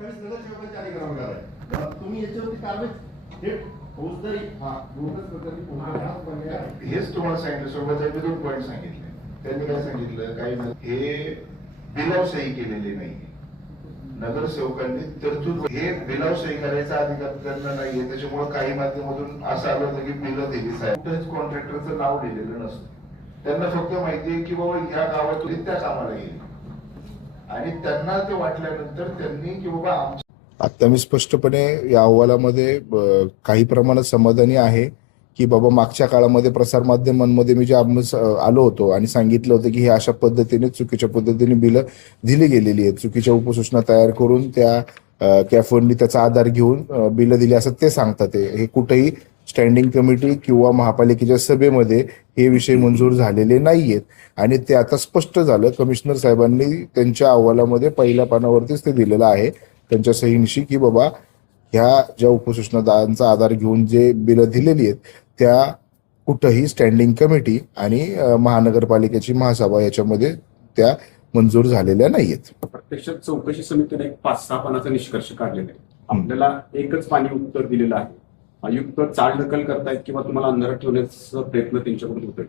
नगरसेवकांची आणि करावं लागेल. तुम्ही याच्यावरती कारवाई थेट फौजदारी हेच तुम्हाला सांगितलं. सोबत 2 पॉईंट सांगितले. त्यांनी काय सांगितलं, काही हे बिलाव सही केलेले नाही नगरसेवकांनी तरतूद, हे बिलाव सही करायचा अधिकार त्यांना नाहीये. त्याच्यामुळे काही माध्यमातून असं आलं होतं की बिलं दिली साहेब, कुठेच कॉन्ट्रॅक्टरचं नाव दिलेलं नसतं. त्यांना फक्त माहिती आहे की बाबा ह्या गावातून त्या कामाला गेले आणि त्यांना ते वाटल्यानंतर त्यांनी की बाबा आता मी स्पष्टपणे या अहवालामध्ये काही प्रमाणात समाधानी आहे की बाबा मागच्या काळामध्ये प्रसारमाध्यमांमध्ये मी जे आलो होतो आणि सांगितलं होतं की हे अशा पद्धतीने चुकीच्या पद्धतीने बिलं दिली गेलेली आहेत, चुकीच्या उपसूचना तयार करून त्या कॅफोननी त्याचा आधार घेऊन बिलं दिली असं ते सांगतात. हे कुठेही स्टँडिंग कमिटी किंवा महापालिकेच्या सभेमध्ये हे विषय मंजूर झालेले नाहीयेत आणि ते आता स्पष्ट झालं. कमिशनर साहेबांनी त्यांच्या अहवालामध्ये पहिल्या पानावरतीच ते दिलेलं आहे त्यांच्या सहीनिशी की बाबा ह्या ज्या उपसूचनादारांचा आधार घेऊन जे बिलं दिलेली आहेत त्या कुठंही स्टँडिंग कमिटी आणि महानगरपालिकेची महासभा याच्यामध्ये त्या मंजूर झालेल्या नाहीयेत. प्रत्यक्षात चौकशी समितीने एक 5-6 पानाचा निष्कर्ष काढलेला आहे. आपल्याला एकच पाणी उत्तर दिलेलं आहे. आयुक्त चालढकल करतायत किंवा तुम्हाला अंधारात ठेवण्याचा प्रयत्न त्यांच्याकडून होतोय.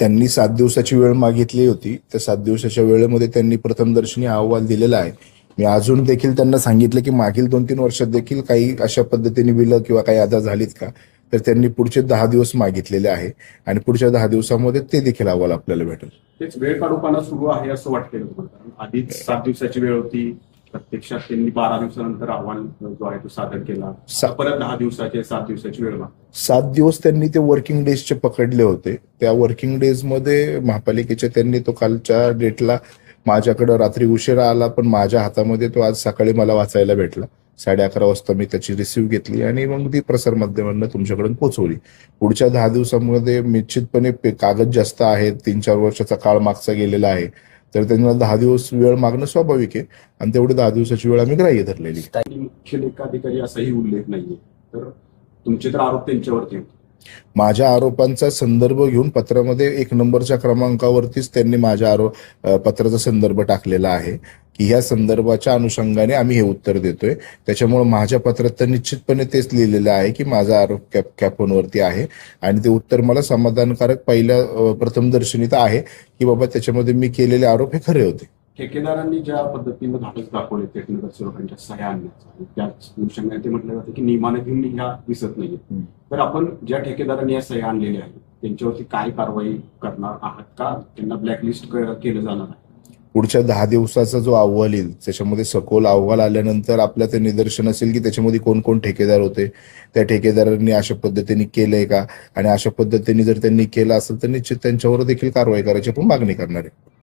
त्यांनी 7 दिवसाची वेळ मागितली होती. त्या 7 दिवसाच्या वेळेमध्ये त्यांनी प्रथमदर्शनी अहवाल दिलेला आहे. मी अजून देखील त्यांना सांगितलं की मागील 2-3 वर्षात देखील काही अशा पद्धतीने बिलं किंवा काही आधार झालीत का, तर त्यांनी पुढचे 10 दिवस मागितलेले आहे आणि पुढच्या 10 दिवसामध्ये ते देखील अहवाल आपल्याला भेटेल. तेच वेळ काढूपाना सुरू आहे असं वाटतंय तुम्हाला? आधीच 7 दिवसाची वेळ होती, प्रत्यक्षात त्यांनी 12 दिवसानंतर अहवाल जो आहे तो सादर केला, परत 10 दिवसाचे 7 दिवसाची वेळ मागतात. 7 दिवस त्यांनी ते वर्किंग डेजचे पकडले होते. त्या वर्किंग डेजमध्ये महापालिकेच्या त्यांनी तो कालच्या डेटला माझ्याकडे रात्री उशिरा आला, पण माझ्या हातामध्ये तो आज सकाळी मला वाचायला भेटला. 11:30 वाजता मी त्याची रिसिव्ह घेतली आणि मग ती प्रसारमाध्यमांना तुमच्याकडून पोहोचवली. पुढच्या 10 दिवसामध्ये निश्चितपणे कागद जास्त आहेत, 3-4 वर्षाचा काळ मागचा गेलेला आहे, तर त्यांना 10 दिवस वेळ मागणं स्वाभाविक आहे आणि तेवढी 10 दिवसाची वेळ आम्ही ग्राह्य धरलेली. मुख्य लेखाधिकारी असाही उल्लेख नाहीये, तर तुमचे तर आरोप त्यांच्यावरती होते. माझ्या आरोपांचा संदर्भ घेऊन पत्रामध्ये 1 नंबरच्या क्रमांकावरतीच त्यांनी माझ्या पत्राचा संदर्भ टाकलेला आहे की ह्या संदर्भाच्या अनुषंगाने आम्ही हे उत्तर देतोय. त्याच्यामुळे माझ्या पत्रात तर निश्चितपणे तेच लिहिलेलं आहे की माझा आरोप कॅफोनवरती आहे आणि ते उत्तर मला समाधानकारक पहिल्या प्रथमदर्शनी तर आहे की बाबा त्याच्यामध्ये मी केलेले आरोप हे खरे होते. ठेकेदारांनी ज्या पद्धतीने धाडस दाखवले ते नगरसेवकांच्या सह्या आणण्याचा, त्याच अनुषंगाने ते म्हटलं जातं की नियमाने घेऊन ह्या दिसत नाहीये. तर आपण ज्या ठेकेदारांनी या सह्या आणलेल्या आहेत त्यांच्यावरती काय कारवाई करणार आहात का? त्यांना ब्लॅकलिस्ट केलं जाणार आहे? पुढच्या 10 दिवसाचा जो अहवाल येईल त्याच्यामध्ये सखोल अहवाल आल्यानंतर आपल्या ते निदर्शन असेल की त्याच्यामध्ये कोण कोण ठेकेदार होते, त्या ठेकेदारांनी अशा पद्धतीने केलंय का आणि अशा पद्धतीने जर त्यांनी केलं असेल तर निश्चित त्यांच्यावर देखील कारवाई करायची आपण मागणी करणार आहे.